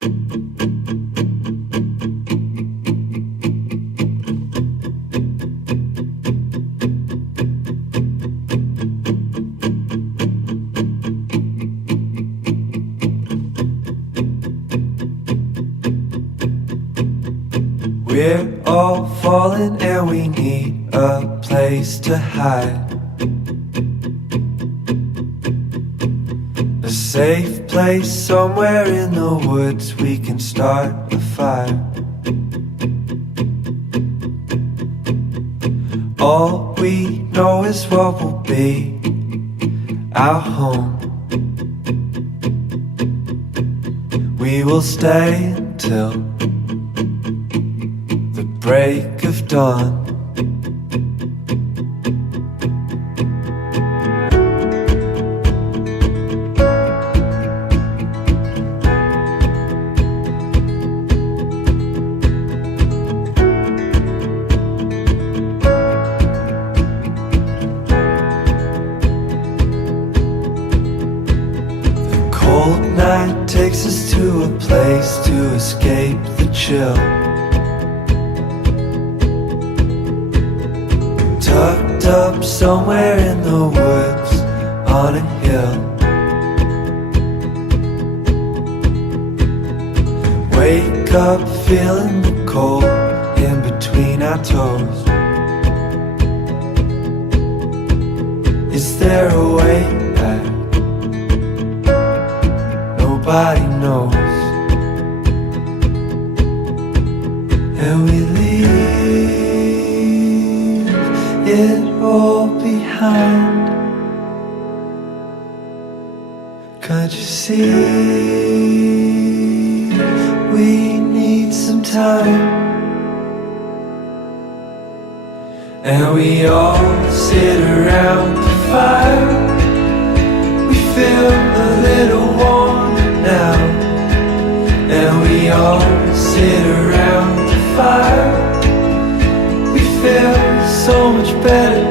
We're all falling and we need a place to hide. A safe place somewhere in the woods we can start a fire. All we know is what will be our home. We will stay until the break of dawn. Cold night takes us to a place to escape the chill. Tucked up somewhere in the woods on a hill. Wake up feeling the cold in between our toes. Is there a way back? Nobody knows. And we leave it all behind. Can't you see? We need some time. And we all sit around the fire. We feel a little warmer now. And we all sit around the fire. We feel so much better